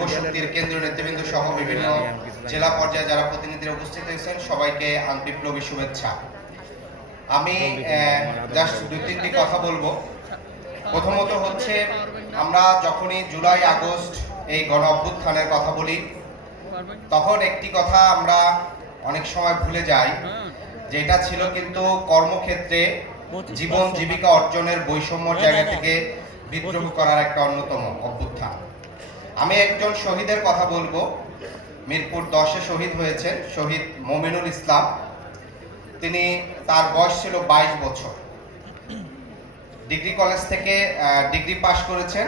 যুব শক্তির কেন্দ্রীয় নেতৃবৃন্দ সহ বিভিন্ন জেলা পর্যায়ে যারা প্রতিনিধিরা উপস্থিত হয়েছেন সবাইকে বিপ্লবী শুভেচ্ছা। আমি জাস্ট দুই তিনটি কথা বলবো। প্রথমত হচ্ছে, আমরা যখনই জুলাই আগস্ট এই গণ অভ্যুত্থানের কথা বলি তখন একটি কথা আমরা অনেক সময় ভুলে যাই, যে এটা ছিল কিন্তু কর্মক্ষেত্রে জীবন জীবিকা অর্জনের বৈষম্যর জায়গা থেকে বিদ্রোহ করার একটা অন্যতম অভ্যুত্থান। আমি একজন শহীদের কথা বলবো। মিরপুর 10-এ শহীদ হয়েছেন শহীদ মমিনুল ইসলাম। তার বয়স ছিল 22 বছর। ডিগ্রি কলেজ থেকে ডিগ্রি পাশ করেছেন।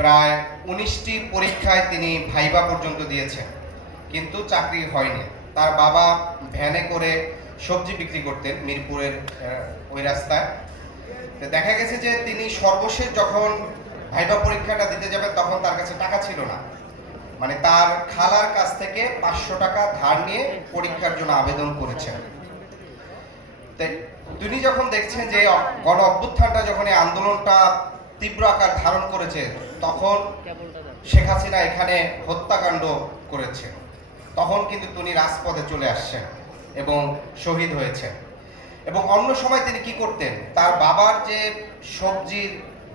প্রায় 19টি পরীক্ষায় তিনি ভাইবা পর্যন্ত দিয়েছেন, কিন্তু চাকরি হয়নি। তার বাবা ভ্যানে করে সবজি বিক্রি করতেন মিরপুরের ওই রাস্তায়। দেখা গেছে যে তিনি সর্বশেষ যখন ভাইবা পরীক্ষাটা দিতে যাবেন তখন তার কাছে টাকা ছিল না। মানে তার খালার কাছ থেকে 500 টাকা ধার নিয়ে পরীক্ষার জন্য আবেদন করেছেন। তিনি যখন দেখছেন যে গণ অভ্যুত্থানটা যখন এই আন্দোলনটা তীব্র আকার ধারণ করেছে, তখন শেখ হাসিনা এখানে হত্যাকাণ্ড করেছে, তখন কিন্তু তিনি রাজপথে চলে আসছেন এবং শহীদ হয়েছেন। এবং অন্য সময় তিনি কি করতেন, তার বাবার যে সবজির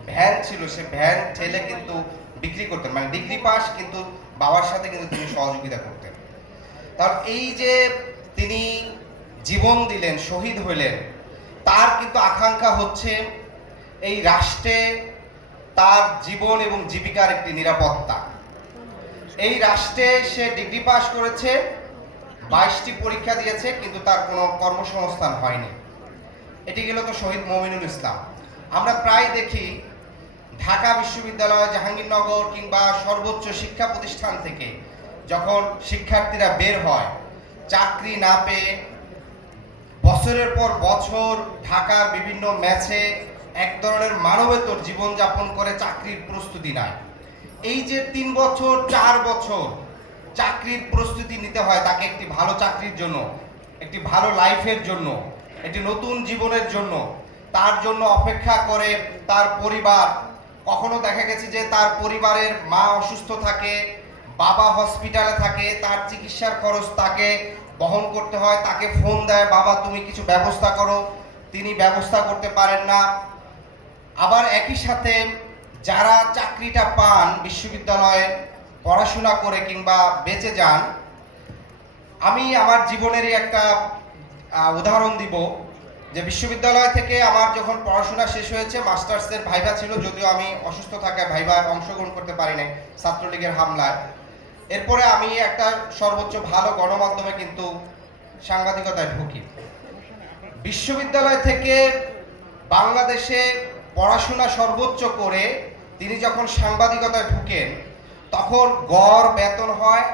ভ্যান ছিল সে ভ্যান ঠেলে কিন্তু বিক্রি করতেন। মানে ডিগ্রি পাস, কিন্তু বাবার সাথে কিন্তু তিনি সহযোগিতা করতেন। তার এই যে তিনি জীবন দিলেন, শহীদ হইলেন, তার কিন্তু আকাঙ্ক্ষা হচ্ছে এই রাষ্ট্রে তার জীবন এবং জীবিকার একটি নিরাপত্তা। এই রাষ্ট্রে সে ডিগ্রি পাস করেছে, 22টি পরীক্ষা দিয়েছে, কিন্তু তার কোনো কর্মসংস্থান হয়নি। এটি গেল তো শহীদ মমিনুল ইসলাম। আমরা প্রায় দেখি ঢাকা বিশ্ববিদ্যালয়, জাহাঙ্গীরনগর কিংবা সর্বোচ্চ শিক্ষা প্রতিষ্ঠান থেকে যখন শিক্ষার্থীরা বের হয় চাকরি না পেয়ে, বছরের পর বছর ঢাকার বিভিন্ন ম্যাচে এক ধরনের মানবেতর জীবনযাপন করে চাকরির প্রস্তুতি নেয়। এই যে 3 বছর 4 বছর চাকরির প্রস্তুতি নিতে হয় তাকে, একটি ভালো চাকরির জন্য, একটি ভালো লাইফের জন্য, একটি নতুন জীবনের জন্য, তার জন্য অপেক্ষা করে তার পরিবার। কখনো দেখা গেছে যে তার পরিবারের মা অসুস্থ থাকে, বাবা হসপিটালে থাকে, তার চিকিৎসার খরচ তাকে বহন করতে হয়। তাকে ফোন দেয়, বাবা তুমি কিছু ব্যবস্থা করো, তিনি ব্যবস্থা করতে পারেন না। আবার একই সাথে যারা চাকরিটা পান বিশ্ববিদ্যালয়ে পড়াশোনা করে কিংবা বেঁচে যান, আমি আমার জীবনেরই একটা উদাহরণ দিব, যে বিশ্ববিদ্যালয় থেকে আমার যখন পড়াশোনা শেষ হয়েছে, মাস্টার্সের ভাইভা ছিল, যদিও আমি অসুস্থ থাকায় ভাইভায় অংশগ্রহণ করতে পারি নাই ছাত্রলীগের হামলায়। এরপরে আমি একটা সর্বোচ্চ ভালো গণমাধ্যমে কিন্তু সাংবাদিকতায় ঢুকি। বিশ্ববিদ্যালয় থেকে বাংলাদেশে পড়াশোনা সর্বোচ্চ করে তিনি যখন সাংবাদিকতায় ঢুকেন, তখন গড় বেতন হয়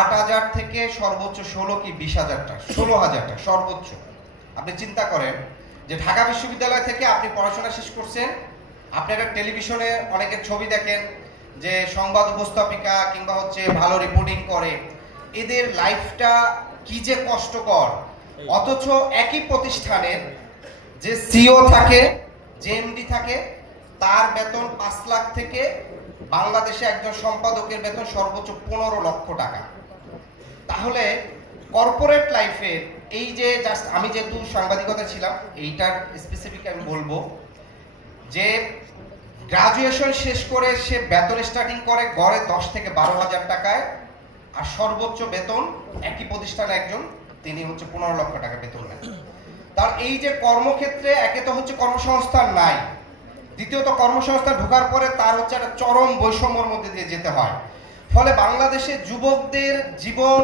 8,000 থেকে সর্বোচ্চ 16 কি 20,000 টাকা, 16,000 টাকা সর্বোচ্চ। আপনি চিন্তা করেন যে ঢাকা বিশ্ববিদ্যালয় থেকে আপনি পড়াশোনা শেষ করছেন, আপনারা টেলিভিশনে অনেকের ছবি দেখেন যে সংবাদ উপস্থাপিকা কিংবা ভালো রিপোর্টিং করে, এদের লাইফটা কি যে কষ্টকর। অথচ একই প্রতিষ্ঠানের যে সিও থাকে, যে এমডি থাকে, তার বেতন 5 লাখ থেকে বাংলাদেশে একজন সম্পাদকের বেতন সর্বোচ্চ 15 লক্ষ টাকা। তাহলে কর্পোরেট লাইফে এই যে জাস্ট আমি যেহেতু সাংবাদিকতা ছিলাম, এইটার স্পেসিফিক আমি বলবো যে গ্রাজুয়েশন শেষ করে সে বেতন স্টার্টিং করে গড়ে 10 থেকে 12,000 টাকায়, আর সর্বোচ্চ বেতন একই প্রতিষ্ঠানে একজন তিনি 15 লক্ষ টাকা বেতন নেন। তার এই যে কর্মক্ষেত্রে একে তো কর্মসংস্থান নাই, দ্বিতীয়ত কর্মসংস্থান ঢোকার পরে তার একটা চরম বৈষম্যর মধ্যে দিয়ে যেতে হয়। ফলে বাংলাদেশের যুবকদের জীবন